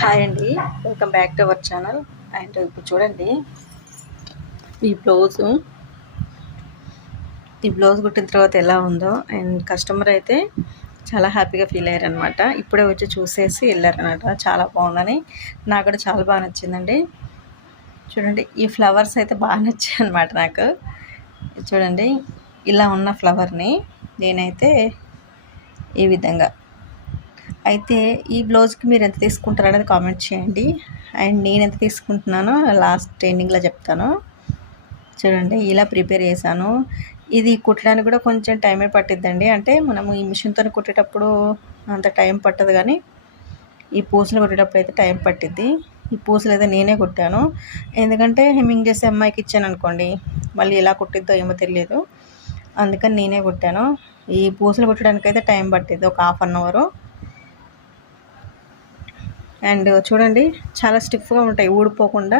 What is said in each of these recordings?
Hi అండి. Welcome back to our channel and ఇప్పుడు చూడండి. ఈ బ్లౌజు ఈ బ్లౌజ్ కుట్టిన తర్వాత ఎలా ఉందో అండ్ కస్టమర్ అయితే చాలా హ్యాపీగా ఫీల్ అయ్యారనమాట ఇప్పుడే వచ్చి చూసేసి వెళ్ళారనమాట చాలా బాగుందని. నాకు కూడా చాలా బాగా నచ్చిందండి. చూడండి ఈ ఫ్లవర్స్ అయితే బాగా నచ్చాయి అనమాట నాకు. చూడండి ఇలా ఉన్న ఫ్లవర్ని నేనైతే ఈ విధంగా అయితే ఈ బ్లౌజ్కి మీరు ఎంత తీసుకుంటారు అనేది కామెంట్ చేయండి. అండ్ నేను ఎంత తీసుకుంటున్నానో లాస్ట్ ట్రైనింగ్లో చెప్తాను. చూడండి ఇలా ప్రిపేర్ చేశాను. ఇది కుట్టడానికి కూడా కొంచెం టైమే పట్టిద్దండి. అంటే మనము ఈ మిషన్తో కుట్టేటప్పుడు అంత టైం పట్టదు కానీ ఈ పూసలు కుట్టేటప్పుడు అయితే టైం పట్టిద్ది. ఈ పూసలు అయితే నేనే కుట్టాను. ఎందుకంటే హెమ్మింగ్ చేసే అమ్మాయికి ఇచ్చాను అనుకోండి మళ్ళీ ఎలా కుట్టిద్దో ఏమో తెలియదు. అందుకని నేనే కుట్టాను. ఈ పూసలు కుట్టడానికి అయితే టైం పట్టిద్ది ఒక హాఫ్ అన్ అవరు. అండ్ చూడండి చాలా స్టిఫ్గా ఉంటాయి ఊడిపోకుండా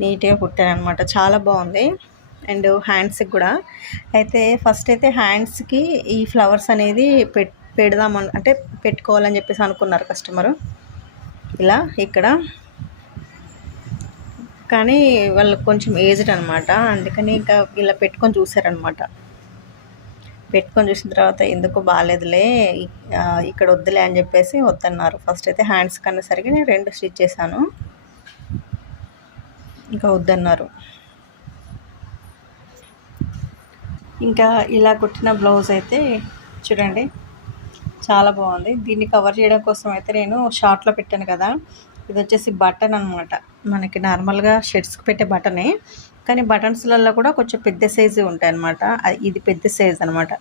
నీట్గా కుట్టాను అనమాట చాలా బాగుంది. అండ్ హ్యాండ్స్కి కూడా. అయితే ఫస్ట్ అయితే హ్యాండ్స్కి ఈ ఫ్లవర్స్ అనేది పెట్ పెడదామని అంటే పెట్టుకోవాలని చెప్పేసి అనుకున్నారు కస్టమరు. ఇలా ఇక్కడ. కానీ వాళ్ళు కొంచెం ఏజ్డ్ అనమాట అందుకని ఇంకా ఇలా పెట్టుకొని చూసారనమాట పెట్టుకొని చూసిన తర్వాత ఎందుకు బాగాలేదులే ఇక్కడ వద్దులే అని చెప్పేసి వద్దన్నారు. ఫస్ట్ అయితే హ్యాండ్స్ కన్నా సరిగ్గా నేను రెండు స్టిచ్ చేశాను. ఇంకా వద్దన్నారు. ఇంకా ఇలా కుట్టిన బ్లౌజ్ అయితే చూడండి చాలా బాగుంది. దీన్ని కవర్ చేయడం కోసం అయితే నేను షార్ట్లో పెట్టాను కదా. ఇది వచ్చేసి బటన్ అనమాట మనకి నార్మల్గా షర్ట్స్కి పెట్టే బటనే కానీ బటన్స్లలో కూడా కొంచెం పెద్ద సైజు ఉంటాయి అనమాట ఇది పెద్ద సైజ్ అనమాట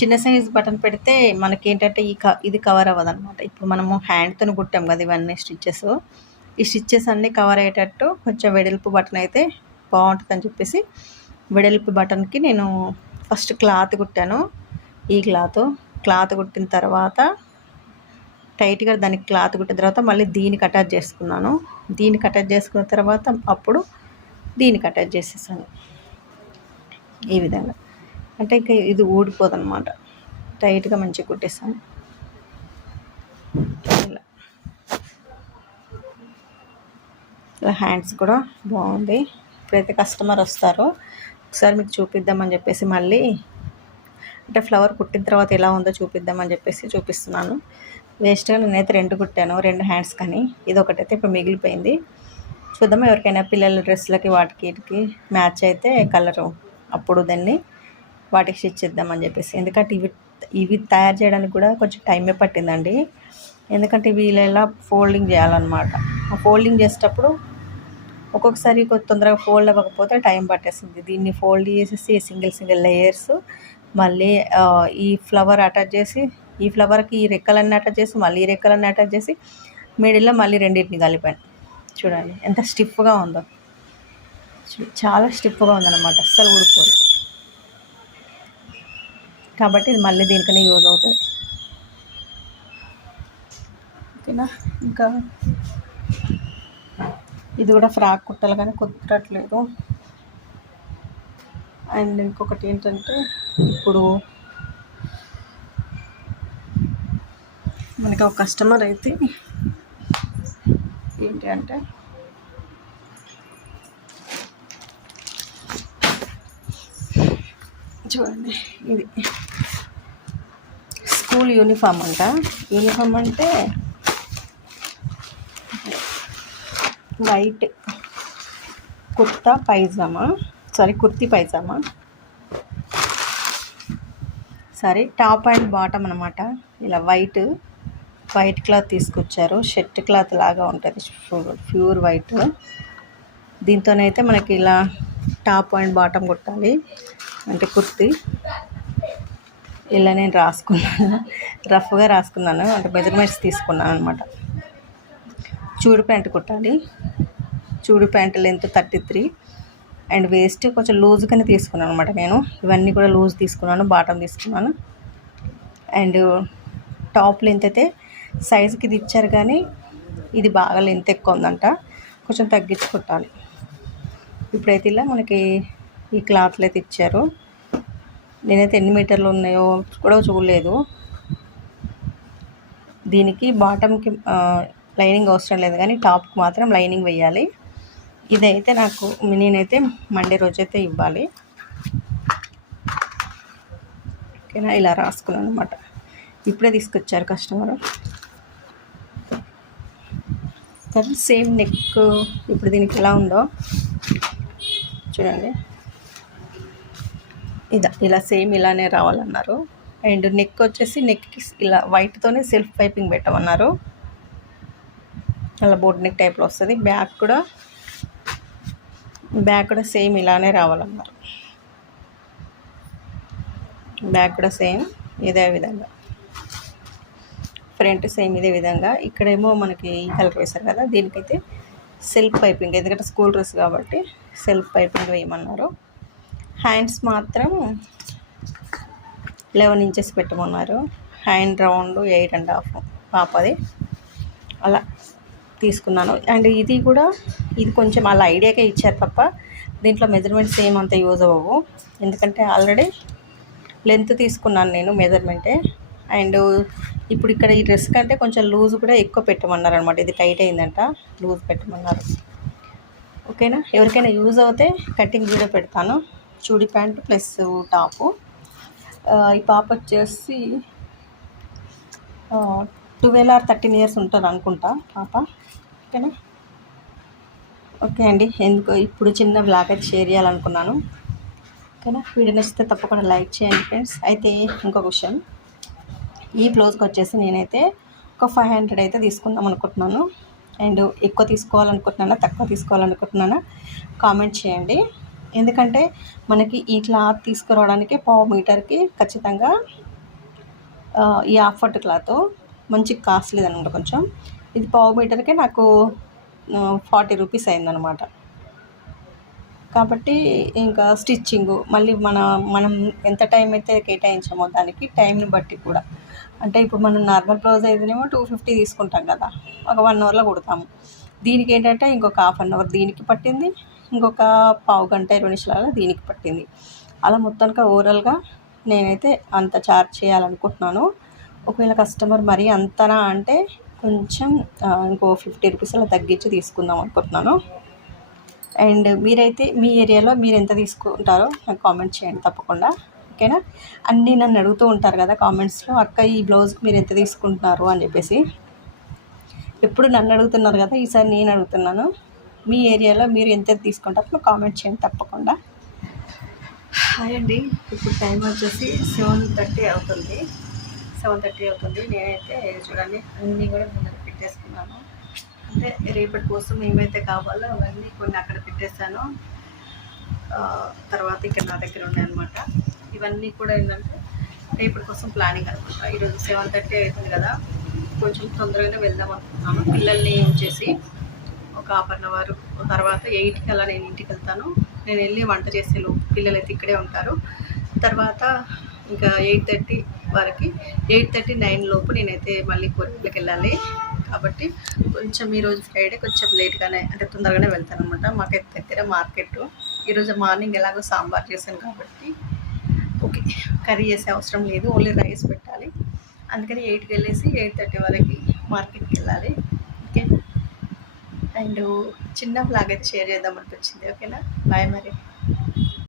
చిన్న సైజ్ బటన్ పెడితే మనకి ఏంటంటే ఈ క ఇది కవర్ అవ్వదు అనమాట ఇప్పుడు మనము హ్యాండ్తో కుట్టాం కదా ఇవన్నీ స్టిచ్చెస్. ఈ స్టిచ్చెస్ అన్నీ కవర్ అయ్యేటట్టు కొంచెం వెడల్పు బటన్ అయితే బాగుంటుంది అని చెప్పేసి వెడల్పు బటన్కి నేను ఫస్ట్ క్లాత్ కుట్టాను. ఈ క్లాత్. క్లాత్ కుట్టిన తర్వాత టైట్గా దానికి క్లాత్ కుట్టిన తర్వాత మళ్ళీ దీనికి అటాచ్ చేసుకున్నాను. దీనికి అటాచ్ చేసుకున్న తర్వాత అప్పుడు దీనికి అటాచ్ చేసేసాను. ఈ విధంగా. అంటే ఇంకా ఇది ఊడిపోదనమాట టైట్గా మంచిగా కుట్టేసాను. ఇలా. ఇలా హ్యాండ్స్ కూడా బాగుంది. ఇప్పుడైతే కస్టమర్ వస్తారో ఒకసారి మీకు చూపిద్దామని చెప్పేసి మళ్ళీ అంటే ఫ్లవర్ కుట్టిన తర్వాత ఎలా ఉందో చూపిద్దామని చెప్పేసి చూపిస్తున్నాను. వేస్ట్గా నేనైతే రెండు కుట్టాను రెండు హ్యాండ్స్ కానీ. ఇది ఒకటైతే ఇప్పుడు మిగిలిపోయింది. చూద్దాం ఎవరికైనా పిల్లల డ్రెస్లకి వాటికి మ్యాచ్ అయితే కలరు అప్పుడు దాన్ని వాటికి స్టిచ్ ఇద్దామని చెప్పేసి. ఎందుకంటే ఇవి ఇవి తయారు చేయడానికి కూడా కొంచెం టైమే పట్టిందండి. ఎందుకంటే ఇవి ఇలా ఫోల్డింగ్ చేయాలన్నమాట. ఆ ఫోల్డింగ్ చేసేటప్పుడు ఒక్కొక్కసారి కొద్ది తొందరగా ఫోల్డ్ అవ్వకపోతే టైం పట్టేస్తుంది. దీన్ని ఫోల్డ్ చేసేసి సింగిల్ సింగిల్ లేయర్స్ మళ్ళీ ఈ ఫ్లవర్ అటాచ్ చేసి ఈ ఫ్లవర్కి ఈ రెక్కలన్నీ అటాచ్ చేసి మళ్ళీ ఈ రెక్కలన్నీ అటాచ్ చేసి మిడిల్లో మళ్ళీ రెండింటిని కలిపాను. చూడండి. ఎంత స్టిఫ్గా ఉందో. చాలా స్టిఫ్గా ఉందన్నమాట. అస్సలు ఊడిపోదు కాబట్టి ఇది మళ్ళీ దీనికనే యూజ్ అవుతుంది. ఓకేనా? ఇంకా ఇది కూడా ఫ్రాక్ కుట్టాలి కానీ కుదరట్లేదు అండ్ ఇంకొకటి ఏంటంటే ఇప్పుడు మనకి ఒక కస్టమర్ అయితే ఏంటి అంటే? చూడండి ఇది. స్కూల్ యూనిఫామ్ అంట. యూనిఫామ్ అంటే? White kurta pyjama? Sorry kurti pyjama? Sorry top and bottom అనమాట ఇలా వైట్. వైట్ క్లాత్ తీసుకొచ్చారు. షర్ట్ క్లాత్ లాగా ఉంటుంది. Pure white. దీంతోనైతే మనకి ఇలా టాప్ అండ్ బాటమ్ కుట్టాలి. అంటే కుర్తి. ఇలా నేను రాసుకున్నాను. రఫ్గా రాసుకున్నాను. అంటే మెజర్మెంట్స్ తీసుకున్నాను అనమాట చూడు ప్యాంట్ కుట్టాలి. చూడు pant length thirty three. And waist కొంచెం లూజ్గానే తీసుకున్నాను అనమాట నేను. ఇవన్నీ కూడా లూజ్ తీసుకున్నాను. బాటమ్ తీసుకున్నాను. అండ్ టాప్ లెంత్ అయితే సైజుకి ఇది ఇచ్చారు కానీ ఇది బాగా లెంత్ ఎక్కువ ఉందంట. కొంచెం తగ్గించి కుట్టాలి ఇప్పుడైతే ఇలా మనకి ఈ క్లాత్లు అయితే ఇచ్చారు. నేనైతే ఎన్ని మీటర్లు ఉన్నాయో కూడా చూడలేదు. దీనికి బాటమ్కి లైనింగ్ అవసరం లేదు కానీ టాప్కి మాత్రం లైనింగ్ వేయాలి. ఇదైతే నాకు నేనైతే మండే రోజైతే ఇవ్వాలి. ఓకేనా? ఇలా రాసుకున్నాను అనమాట ఇప్పుడే తీసుకొచ్చారు కస్టమర్ కానీ సేమ్ నెక్ ఇప్పుడు దీనికి ఎలా ఉందో చూడండి. ఇదా ఇలా సేమ్ ఇలానే రావాలన్నారు. అండ్ నెక్ వచ్చేసి నెక్కి ఇలా వైట్తోనే సెల్ఫ్ పైపింగ్ పెట్టమన్నారు. అలా బోట్ నెక్ టైప్లో వస్తుంది. బ్యాక్ కూడా బ్యాక్ కూడా సేమ్ ఇలానే రావాలన్నారు. బ్యాక్ కూడా సేమ్ ఇదే విధంగా. ఫ్రంట్ సేమ్ ఇదే విధంగా. ఇక్కడేమో మనకి ఈ కలర్ వేశారు కదా దీనికైతే సెల్ఫ్ పైపింగ్ ఎందుకంటే స్కూల్ డ్రెస్ కాబట్టి సెల్ఫ్ పైపింగ్ వేయమన్నారు. హ్యాండ్స్ మాత్రం లెవెన్ ఇంచెస్ పెట్టమన్నారు. Hand round eight and half పాపది. అలా తీసుకున్నాను. అండ్ ఇది కూడా ఇది కొంచెం అలా ఐడియాకే ఇచ్చారు తప్ప దీంట్లో మెజర్మెంట్స్ ఏమంత యూజ్ అవ్వవు. ఎందుకంటే ఆల్రెడీ లెంత్ తీసుకున్నాను నేను మెజర్మెంటే అండ్ ఇప్పుడు ఇక్కడ ఈ డ్రెస్ కంటే కొంచెం లూజ్ కూడా ఎక్కువ పెట్టమన్నారు అనమాట ఇది టైట్ అయిందంట లూజ్ పెట్టమన్నారు. ఓకేనా? ఎవరికైనా యూజ్ అవుతే కటింగ్ వీడియో పెడతాను. చూడి ప్యాంట్ ప్లస్ టాపు ఈ పాప వచ్చేసి ట్వెల్వ్ ఆర్ థర్టీన్ ఇయర్స్ ఉంటుంది అనుకుంటా పాప. ఓకేనా? ఓకే అండి. ఎందుకో? ఇప్పుడు చిన్న బ్లాగ్ అయితే షేర్ చేయాలనుకున్నాను. ఓకేనా? వీడియో నచ్చితే తప్పకుండా లైక్ చేయండి ఫ్రెండ్స్ అయితే ఇంకొక విషయం. ఈ బ్లౌజ్కి వచ్చేసి నేనైతే ఒక ఫైవ్ హండ్రెడ్ అయితే తీసుకుందాం అనుకుంటున్నాను. అండ్ ఎక్కువ తీసుకోవాలనుకుంటున్నానా తక్కువ తీసుకోవాలనుకుంటున్నానా కామెంట్ చేయండి. ఎందుకంటే మనకి ఈ క్లాత్ తీసుకురావడానికి పావు మీటర్కి ఖచ్చితంగా ఈ ఆఫర్ట్ క్లాత్ మంచి కాస్ట్లీది అనమాట కొంచెం. ఇది పావు మీటర్కి నాకు ఫార్టీ రూపీస్ అయిందనమాట కాబట్టి ఇంకా స్టిచ్చింగ్ మళ్ళీ మన మనం ఎంత టైం అయితే కేటాయించామో దానికి టైంని బట్టి కూడా. అంటే ఇప్పుడు మనం నార్మల్ బ్లౌజ్ అయితేనేమో టూ ఫిఫ్టీ తీసుకుంటాం కదా ఒక వన్ అవర్లో కుడతాము. దీనికి ఏంటంటే ఇంకొక హాఫ్ అన్ అవర్ దీనికి పట్టింది ఇంకొక పావు గంట ఇరవై నిమిషాల దీనికి పట్టింది. అలా మొత్తానికి ఓవరాల్గా నేనైతే అంత చార్జ్ చేయాలనుకుంటున్నాను. ఒకవేళ కస్టమర్ మరీ అంతనా అంటే కొంచెం ఇంకో ఫిఫ్టీ రూపీస్ అలా తగ్గించి తీసుకుందాం అనుకుంటున్నాను. అండ్ మీరైతే మీ ఏరియాలో మీరు ఎంత తీసుకుంటారో నాకు కామెంట్ చేయండి తప్పకుండా ఓకేనా? అన్నీ నన్ను అడుగుతూ ఉంటారు కదా కామెంట్స్లో అక్క ఈ బ్లౌజ్కి మీరు ఎంత తీసుకుంటున్నారు? అని చెప్పేసి. ఎప్పుడు నన్ను అడుగుతున్నారు కదా ఈసారి నేను అడుగుతున్నాను. మీ ఏరియాలో మీరు ఎంత తీసుకుంటారో కామెంట్ చేయండి తప్పకుండా. హాయ్ అండి. ఇప్పుడు టైం వచ్చేసి సెవెన్ థర్టీ అవుతుంది. సెవెన్ థర్టీ అవుతుంది. నేనైతే చూడండి అన్నీ కూడా పెట్టేసుకున్నాను. అంటే రేపటి కోసం ఏమైతే కావాలో అవన్నీ కొన్ని అక్కడ పెట్టేశాను. తర్వాత ఇక్కడ నా దగ్గర ఉన్నాయన్నమాట. ఇవన్నీ కూడా ఏంటంటే రేపటి కోసం ప్లానింగ్ అనమాట ఈరోజు సెవెన్ థర్టీ అవుతుంది కదా. కొంచెం తొందరగానే వెళ్దాం అనుకుంటున్నాను. పిల్లల్ని ఉంచేసి ఒక హాఫ్ అన్ అవర్ తర్వాత ఎయిట్కి అలా నేను ఇంటికి వెళ్తాను. నేను వెళ్ళి వంట చేసే పిల్లలు అయితే ఇక్కడే ఉంటారు. తర్వాత ఇంకా ఎయిట్ థర్టీ వరకు ఎయిట్ థర్టీ నైన్ లోపు నేనైతే మళ్ళీ కోరికలకు వెళ్ళాలి. కాబట్టి కొంచెం ఈరోజు ఫ్రైడే కొంచెం లేట్గానే అంటే తొందరగానే వెళ్తాను అనమాట మాకైతే దగ్గర మార్కెట్. ఈరోజు మార్నింగ్ ఎలాగో సాంబార్ చేశాను కాబట్టి ఓకే కర్రీ చేసే అవసరం లేదు. ఓన్లీ రైస్ పెట్టాలి. అందుకని ఎయిట్కి వెళ్ళేసి ఎయిట్ థర్టీ వరకు మార్కెట్కి వెళ్ళాలి. ఓకే. అండ్ చిన్న ఫ్లాగ్ అయితే షేర్ చేద్దాం అనిపించింది. ఓకేనా? బాయ్ మరి.